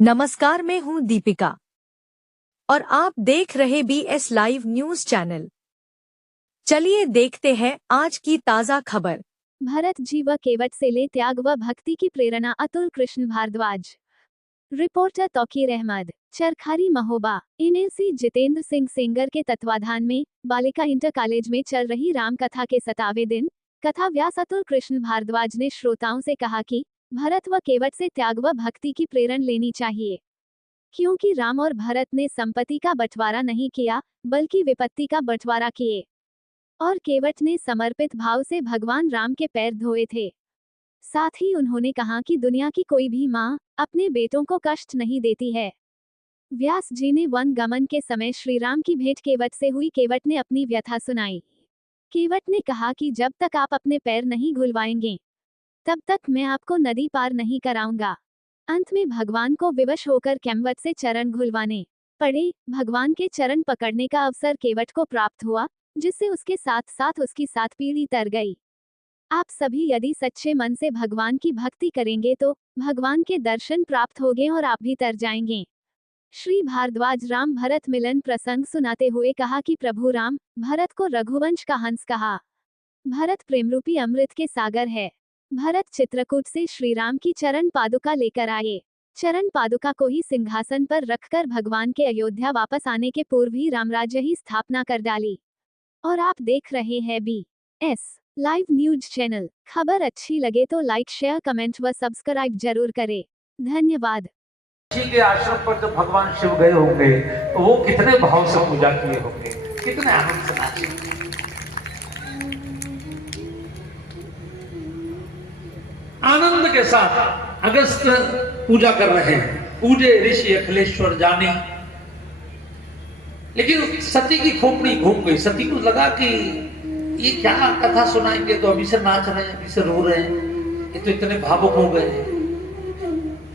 नमस्कार, मैं हूं दीपिका और आप देख रहे BS लाइव न्यूज चैनल। चलिए देखते हैं आज की ताजा खबर। भरत जी व केवट से ले त्याग व भक्ति की प्रेरणा, अतुल कृष्ण भारद्वाज। रिपोर्टर तौकीर अहमद, चरखारी महोबा। NLC जितेंद्र सिंह सेंगर के तत्वाधान में बालिका इंटर कॉलेज में चल रही राम कथा के 7वें दिन कथा व्यास अतुल कृष्ण भारद्वाज ने श्रोताओं से कहा कि भरत व केवट से त्याग व भक्ति की प्रेरणा लेनी चाहिए, क्योंकि राम और भरत ने संपत्ति का बंटवारा नहीं किया बल्कि विपत्ति का बंटवारा किए, और केवट ने समर्पित भाव से भगवान राम के पैर धोए थे। साथ ही उन्होंने कहा कि दुनिया की कोई भी माँ अपने बेटों को कष्ट नहीं देती है। व्यास जी ने वन गमन के समय श्री राम की भेंट केवट से हुई। केवट ने अपनी व्यथा सुनाई। केवट ने कहा कि जब तक आप अपने पैर नहीं घुलवाएंगे तब तक मैं आपको नदी पार नहीं कराऊंगा। अंत में भगवान को विवश होकर केवट से चरण घुलवाने पड़े। भगवान के चरण पकड़ने का अवसर केवट को प्राप्त हुआ, जिससे उसके साथ साथ उसकी 7 पीढ़ी तर गई। आप सभी यदि सच्चे मन से भगवान की भक्ति करेंगे तो भगवान के दर्शन प्राप्त होंगे और आप भी तर जाएंगे। श्री भारद्वाज राम भरत मिलन प्रसंग सुनाते हुए कहा कि प्रभु राम भरत को रघुवंश का हंस कहा। भरत प्रेमरूपी अमृत के सागर है। भरत चित्रकूट से श्री राम की चरण पादुका लेकर आए। चरण पादुका को ही सिंहासन पर रखकर भगवान के अयोध्या वापस आने के पूर्व ही रामराज्य ही स्थापना कर डाली। और आप देख रहे हैं BS लाइव न्यूज चैनल। खबर अच्छी लगे तो लाइक, शेयर, कमेंट व सब्सक्राइब जरूर करें। धन्यवाद। ऋषि के आश्रम पर जब भगवान शिव गए होंगे तो वो कितने भाव से पूजा किए होंगे, कितने आनंद से नाचे। आनंद के साथ अगस्त पूजा कर रहे हैं। पूजे ऋषि अखिलेश्वर जानी। लेकिन सती की खोपड़ी घूम गई। सती को लगा कि ये क्या कथा सुनाएंगे, तो अभी से नाच रहे हैं, अभी से रो रहे हैं, ये तो इतने भावुक हो गए हैं।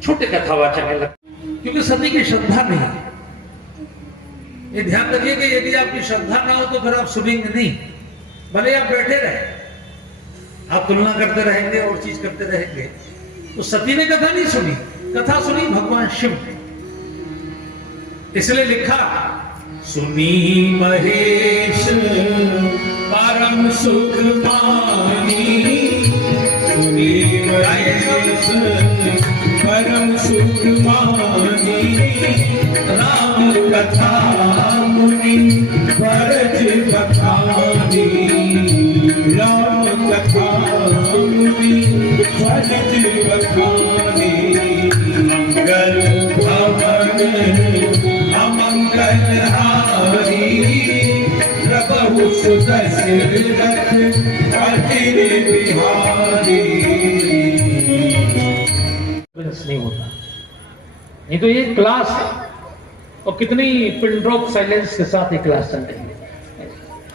छोटे कथावाचक लगे, क्योंकि सती की श्रद्धा नहीं। ये ध्यान रखिए कि यदि आपकी श्रद्धा ना हो तो फिर आप सुनेंगे नहीं। भले आप बैठे रहे, आप तुलना करते रहेंगे और चीज करते रहेंगे। तो सती ने कथा नहीं सुनी, कथा सुनी भगवान शिव। इसलिए लिखा, सुनी महेश परम सुख पानी, सुनी महेश परम सुख पानी, राम कथा मुनि बरज बखानी, राम कथा मुनि बरज बखानी, मंगल भवन अमंगल हारी, प्रभु सुदशरथ अजिर बिहारी। नहीं होता, नहीं तो ये क्लास है और कितनी पिन ड्रॉप साइलेंस के साथ ये क्लास चल रही है।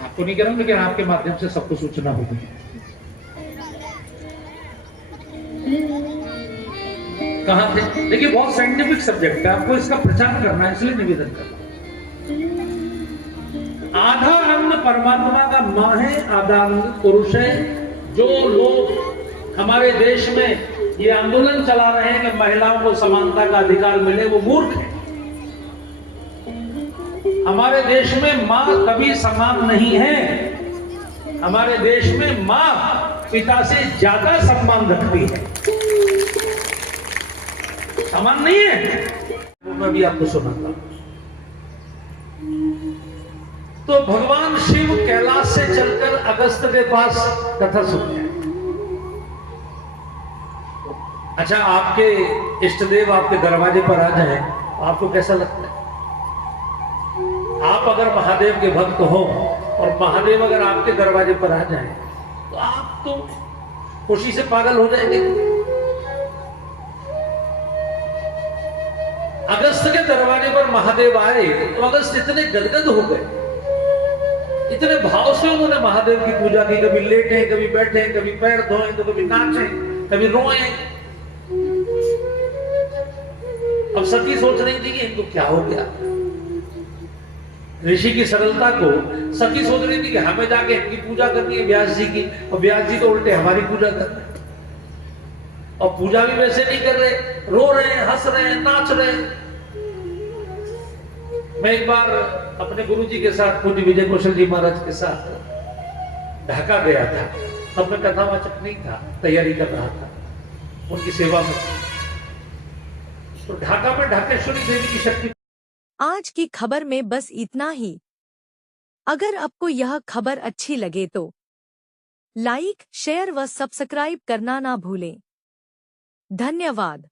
आपको नहीं कह रहा हूं, लेकिन आपके माध्यम से सबको सूचना होगी। कहां थे? देखिए, बहुत साइंटिफिक सब्जेक्ट है, आपको इसका प्रचार करना है, इसलिए निवेदन करना। आधा अंग परमात्मा का मां है, आधा अंग पुरुष है। जो लोग हमारे देश में ये आंदोलन चला रहे हैं कि महिलाओं को समानता का अधिकार मिले, वो मूर्ख है। हमारे देश में मां कभी समान नहीं है। हमारे देश में मां पिता से ज्यादा सम्मान रखती है, समान नहीं है। मैं भी आपको सुनाता हूं। तो भगवान शिव कैलाश से चलकर अगस्त के पास कथा सुनते हैं। अच्छा, आपके इष्ट देव आपके दरवाजे पर आ जाए, आपको कैसा लगता है? आप अगर महादेव के भक्त हो और महादेव अगर आपके दरवाजे पर आ जाए तो आप तो खुशी से पागल हो जाएंगे। अगस्त के दरवाजे पर महादेव आए तो अगस्त इतने गदगद हो गए, इतने भाव से उन्होंने महादेव की पूजा की। कभी लेटे, कभी बैठे, कभी पैर धोए, तो कभी नाचे, कभी रोए। अब सती सोच रही थी कि इनको क्या हो गया। ऋषि की सरलता को सती सोच रही थी कि हमें जाके इनकी पूजा करनी है, व्यास जी की, और व्यास जी तो उल्टे हमारी पूजा कर रहे हैं। और पूजा भी वैसे नहीं कर रहे, रो रहे हैं, हंस रहे हैं, नाच रहे हैं। मैं एक बार अपने गुरुजी के साथ, पूज्य विजय कौशल जी महाराज के साथ ढाका गया था। तब मैं कथावाचक नहीं था, तैयारी कर रहा था, उनकी सेवा में। तो ढाका में ढाकेश्वरी देवी की शक्ति। आज की खबर में बस इतना ही। अगर आपको यह खबर अच्छी लगे तो लाइक, शेयर व सब्सक्राइब करना ना भूलें। धन्यवाद।